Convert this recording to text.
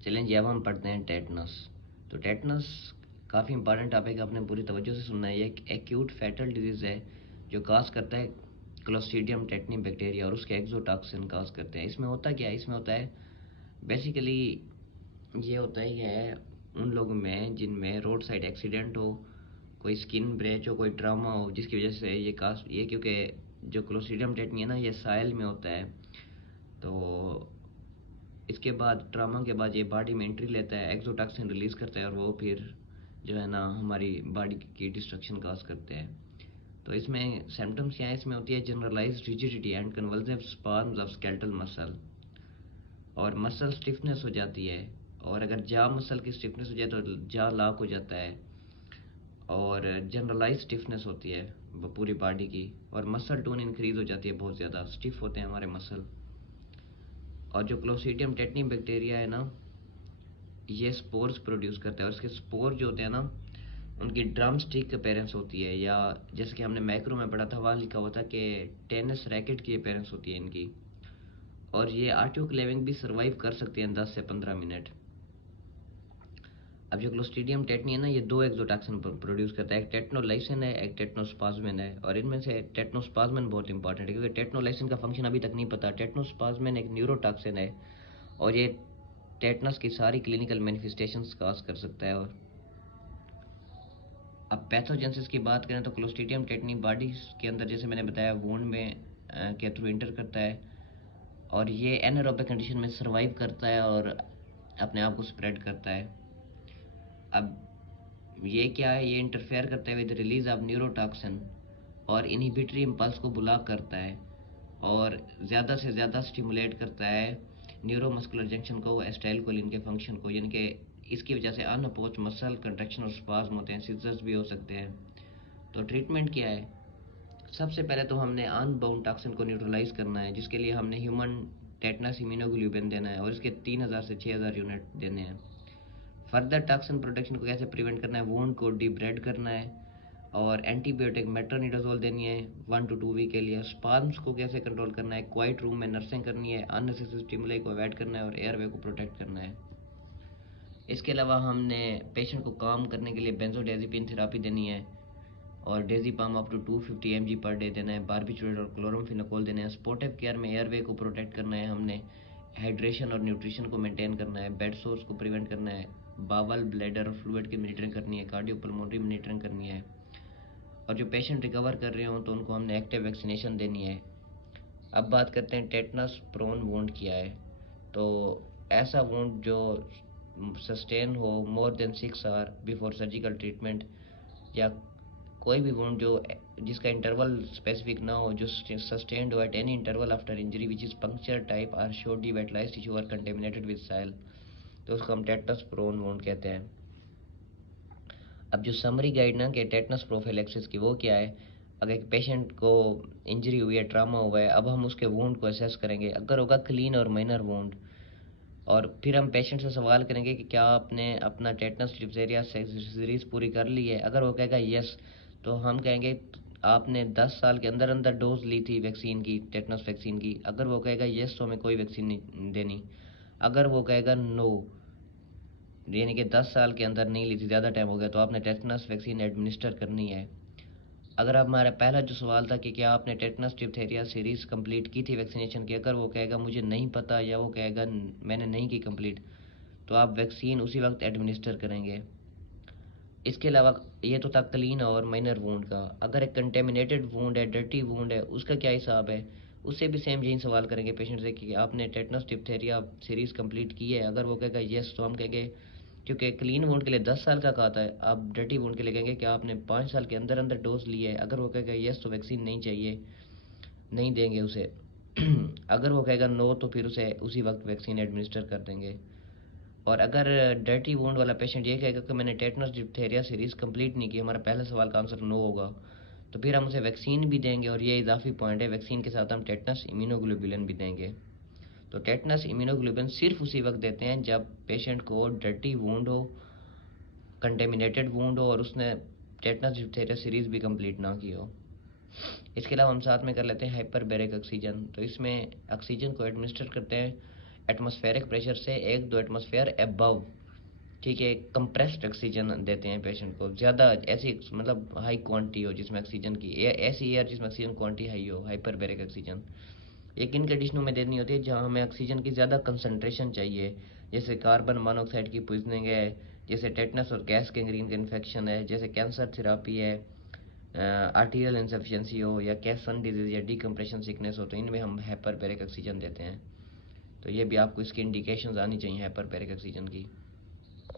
चलें जी, अब हम पढ़ते हैं टेटनस। तो टेटनस काफ़ी इंपॉर्टेंट टॉपिक है, आपने पूरी तवज्जो से सुनना है। ये एक एक्यूट फैटल डिजीज़ है जो काज करता है क्लोस्ट्रीडियम टेटनी बैक्टीरिया, और उसके एक्सोटॉक्सिन काज करते हैं। इसमें होता क्या है? इसमें होता है बेसिकली ये होता ही है उन लोगों में जिनमें रोड साइड एक्सीडेंट हो, कोई स्किन ब्रेच हो, कोई ट्रामा हो, जिसकी वजह से ये क्योंकि जो क्लोस्ट्रीडियम टेटनी है ना, ये साइल में होता है। तो इसके बाद ट्रामा के बाद ये बॉडी में एंट्री लेता है, एक्सोटॉक्सिन रिलीज़ करता है, और वो फिर जो है ना हमारी बॉडी की डिस्ट्रक्शन काज करते हैं। तो इसमें सिम्टम्स क्या है? इसमें होती है generalised rigidity and convulsive spasms of skeletal muscle, और मसल स्टिफनेस हो जाती है। और अगर जा मसल की स्टिफनेस हो जाए तो जा लॉक हो जाता है, और जनरलाइज स्टिफनेस होती है पूरी बॉडी की, और मसल टोन इंक्रीज हो जाती है, बहुत ज़्यादा स्टिफ होते हैं हमारे मसल। और जो क्लोस्ट्रीडियम टेटनी बैक्टीरिया है ना, ये स्पोर्स प्रोड्यूस करता है, और इसके स्पोर जो होते हैं ना, उनकी ड्रम स्टिक अपेयरेंस होती है, या जैसे कि हमने मैक्रो में पढ़ा था, वहाँ लिखा हुआ था कि टेनिस रैकेट की अपेयरेंस होती है इनकी। और ये ऑटोक्लेविंग भी सर्वाइव कर सकते हैं 10 से 15 मिनट। अब जो क्लोस्ट्रीडियम टेटनी है ना, ये दो एक्सोटॉक्सिन प्रोड्यूस करता है, एक टेटनोलाइसिन है, एक टेटनोस्पाज्मिन है। और इनमें से टेटनोस्पाज्मिन बहुत इंपॉर्टेंट है, क्योंकि टेटनोलाइसिन का फंक्शन अभी तक नहीं पता। टेटनोस्पाज्मिन एक न्यूरोटॉक्सिन है, और ये टेटनस की सारी क्लिनिकल मैनिफेस्टेशंस काज कर सकता है। और अब पैथोजेंसिस की बात करें तो क्लोस्ट्रीडियम टेटनी बॉडी के अंदर, जैसे मैंने बताया, वुंड में के थ्रू इंटर करता है, और ये एनारोबिक कंडीशन में सर्वाइव करता है और अपने आप को स्प्रेड करता है। अब ये क्या है? ये इंटरफेयर करता है विद रिलीज ऑफ न्यूरोटॉक्सिन, और इनहिबिटरी इम्पल्स को ब्लॉक करता है, और ज़्यादा से ज़्यादा स्टिमुलेट करता है न्यूरोमस्कुलर जंक्शन को, एस्टाइलकोलिन के फंक्शन को। यानी कि इसकी वजह से अनअपोज्ड मसल कंट्रैक्शन और स्पाज्म होते हैं, सीजर्स भी हो सकते हैं। तो ट्रीटमेंट क्या है? सबसे पहले तो हमने अनबाउंड टॉक्सिन को न्यूट्रलाइज करना है, जिसके लिए हमने ह्यूमन टेटनस इम्यूनोग्लोबुलिन देना है, और इसके 3000 से 6000 यूनिट देने हैं। फर्दर टॉक्सिन प्रोटेक्शन को कैसे प्रिवेंट करना है? वुंड को डिब्रेड करना है, और एंटीबायोटिक मेट्रोनिडाजोल देनी है 1 to 2 वीक के लिए। स्पाज्म्स को कैसे कंट्रोल करना है? क्वाइट रूम में नर्सिंग करनी है, अननेसेसरी स्टिमुलाई को अवॉइड करना है, और एयरवे को प्रोटेक्ट करना है। इसके अलावा हमने पेशेंट को काम करने के लिए बेंजोडाइज़ेपिन थेरेपी देनी है, और diazepam up to 250 mg per day देना है। बारबिटूरेट और क्लोरोम्फेनिकोल देना है। स्पोर्टिव केयर में एयरवे को प्रोटेक्ट करना है हमने, हाइड्रेशन और न्यूट्रिशन को मेंटेन करना है, बेड सोर्स को प्रिवेंट करना है, बावल ब्लैडर और फ्लूइड की मॉनिटरिंग करनी है, कार्डियोपल्मोनरी मॉनिटरिंग करनी है। और जो पेशेंट रिकवर कर रहे हों तो उनको हमने एक्टिव वैक्सीनेशन देनी है। अब बात करते हैं टेटनस प्रोन वुंड क्या है। तो ऐसा वुंड जो सस्टेन हो more than 6 hour before surgical treatment, या कोई भी वुंड जो जिसका इंटरवल स्पेसिफिक ना हो, जो सस्टेन्ड हो at any interval after injury which is puncture type or show devitalised tissue or contaminated with soil, तो उसको हम टेटनस प्रोन वुंड कहते हैं। अब जो समरी गाइड ना कि टेटनस प्रोफिलैक्सिस की, वो क्या है? अगर एक पेशेंट को इंजरी हुई है, ट्रामा हुआ है, अब हम उसके वुंड को असेस करेंगे। अगर होगा क्लीन और माइनर वुंड, और फिर हम पेशेंट से सवाल करेंगे कि क्या आपने अपना टेटनस डिप्थीरिया सीरीज पूरी कर ली है। अगर वो कहेगा यस, तो हम कहेंगे आपने 10 साल के अंदर अंदर डोज ली थी वैक्सीन की, टेटनस वैक्सीन की। अगर वो कहेगा यस, तो हमें कोई वैक्सीन नहीं देनी। अगर वो कहेगा नो, यानी कि 10 साल के अंदर नहीं ली थी, ज़्यादा टाइम हो गया, तो आपने टेटनस वैक्सीन एडमिनिस्टर करनी है। अगर अब हमारा पहला जो सवाल था कि क्या आपने टेटनस डिप्थीरिया सीरीज़ कंप्लीट की थी वैक्सीनेशन की, अगर वो कहेगा मुझे नहीं पता, या वो कहेगा मैंने नहीं की कंप्लीट, तो आप वैक्सीन उसी वक्त एडमिनिस्टर करेंगे। इसके अलावा ये तो था क्लीन और माइनर वूंड का। अगर एक कंटेमिनेटेड वूंड है, डर्टी वूंड है, उसका क्या हिसाब है? उससे भी सेम यही सवाल करेंगे पेशेंट से कि आपने टेटनस डिप्थीरिया सीरीज़ कंप्लीट की है। अगर वो कहेगा येस, तो हम कहेंगे, क्योंकि क्लीन वुंड के लिए 10 साल का कहा था, आप डर्टी वुंड के लिए कहेंगे कि आपने 5 साल के अंदर अंदर डोज ली है। अगर वो कहेगा येस, तो वैक्सीन नहीं चाहिए, नहीं देंगे उसे। अगर वो कहेगा नो, तो फिर उसे उसी वक्त वैक्सीन एडमिनिस्टर कर देंगे। और अगर डर्टी वुंड वाला पेशेंट ये कहेगा कि मैंने टेटनस डिप्थीरिया सीरीज़ कंप्लीट नहीं की, हमारा पहला सवाल का आंसर नो होगा, तो फिर हम उसे वैक्सीन भी देंगे। और ये इजाफी पॉइंट है, वैक्सीन के साथ हम टेटनस इम्यूनोग्लोबुलिन भी देंगे। तो टेटनस इम्यूनोग्लोबुलिन सिर्फ उसी वक्त देते हैं जब पेशेंट को डर्टी वुंड हो, कंटेमिनेटेड वुंड हो, और उसने टेटनस डिप्थीरिया सीरीज़ भी कंप्लीट ना की हो। इसके अलावा हम साथ में कर लेते हैं हाइपरबैरिक ऑक्सीजन। तो इसमें ऑक्सीजन को एडमिनिस्टर करते हैं एटमॉस्फेरिक प्रेशर से 1-2 एटमॉस्फेयर अबव, ठीक है, कंप्रेस्ड ऑक्सीजन देते हैं पेशेंट को। ज़्यादा ऐसी मतलब हाई क्वांटिटी हो जिसमें ऑक्सीजन की, ऐसी एयर जिसमें ऑक्सीजन क्वांटिटी हाई हो, हाइपरबैरिक ऑक्सीजन। ये किन कंडीशनों में देनी होती है? जहाँ हमें ऑक्सीजन की ज़्यादा कंसंट्रेशन चाहिए, जैसे कार्बन मोनोऑक्साइड की पॉइजनिंग है, जैसे टेटनस और गैस गैंग्रीन का इन्फेक्शन है, जैसे कैंसर थेरापी है, आर्टीरियल इंसफिशियंसी हो, या कैसन डिजीज़ या डिकम्प्रेशन सिकनेस हो, तो इनमें हम हाइपरबैरिक ऑक्सीजन देते हैं। तो ये भी आपको इसकी इंडिकेशंस आनी चाहिए हाइपरबैरिक ऑक्सीजन की।